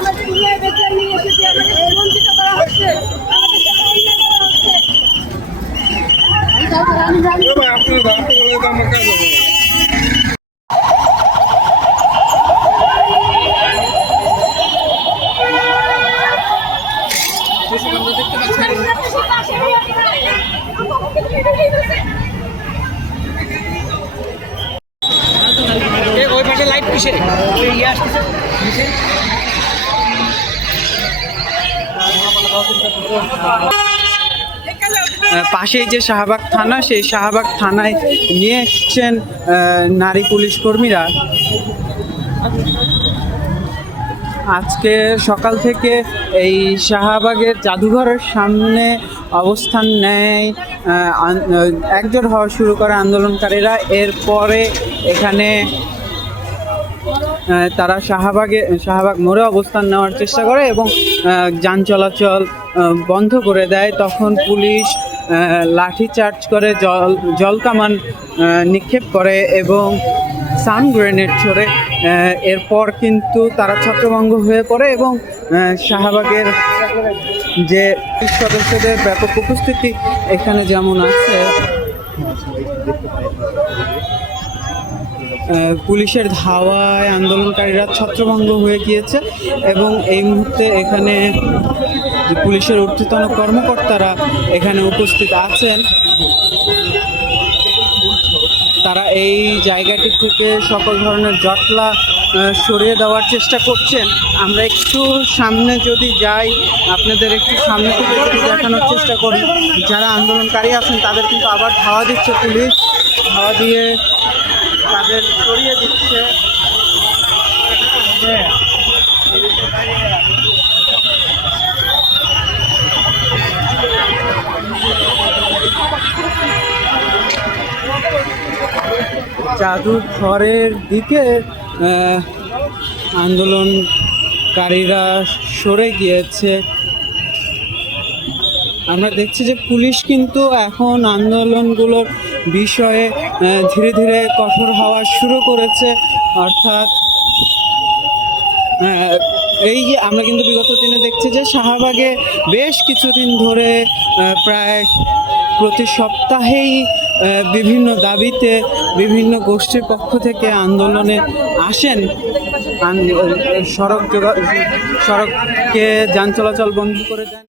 আমাদের নিয়ে বেতন নিয়ে এসেছে, আমাদের বঞ্চিত করা হচ্ছে, আমাদের সাথে অন্যায় করা হচ্ছে। আপনার দাঁড়াতে বলে তো আমার কাজ হবে। ওই পাশে লাইট কিসে ইয়ে আসতেছে পাশেই যে শাহবাগ থানা, সেই শাহবাগ থানায় নিয়ে এসছেন নারী পুলিশ কর্মীরা। আজকে সকাল থেকে এই শাহবাগের জাদুঘরের সামনে অবস্থান নেয়, একজোট হওয়া শুরু করে আন্দোলনকারীরা। এরপরে এখানে তারা শাহবাগ মোড়ে অবস্থান নেওয়ার চেষ্টা করে এবং যান চলাচল বন্ধ করে দেয়। তখন পুলিশ লাঠিচার্জ করে, জল কামান নিক্ষেপ করে এবং সান গ্রেনেড ছোড়ে। এরপর কিন্তু তারা ছত্রভঙ্গ হয়ে পড়ে এবং শাহবাগের যে সদস্যদের ব্যাপক উপস্থিতি এখানে যেমন আছে, পুলিশের ধাওয়ায় আন্দোলনকারীরা ছত্রভঙ্গ হয়ে গিয়েছে এবং এই মুহূর্তে এখানে পুলিশের ঊর্ধ্বতন কর্মকর্তারা এখানে উপস্থিত আছেন। তারা এই জায়গাটি থেকে সকল ধরনের জটলা সরিয়ে দেওয়ার চেষ্টা করছেন। আমরা একটু সামনে যদি যাই, আপনাদের একটু সামনে থেকে যদি দেখানোর চেষ্টা করি, যারা আন্দোলনকারী আছেন তাদের কিন্তু আবার ধাওয়া দিচ্ছে পুলিশ, ধাওয়া দিয়ে তাদের সরিয়ে দিচ্ছে। জাদুঘরের দিকে আন্দোলনকারীরা সরে গিয়েছে। আমরা দেখছি যে পুলিশ কিন্তু এখন আন্দোলনগুলোর বিষয়ে ধীরে ধীরে কঠোর হওয়া শুরু করেছে। অর্থাৎ এই যে আমরা কিন্তু বিগত দিনে দেখছি যে শাহবাগে বেশ কিছুদিন ধরে প্রায় প্রতি সপ্তাহেই বিভিন্ন দাবিতে বিভিন্ন গোষ্ঠীর পক্ষ থেকে আন্দোলনে আসেন। সড়কে যান চলাচল বন্ধ করে দেন।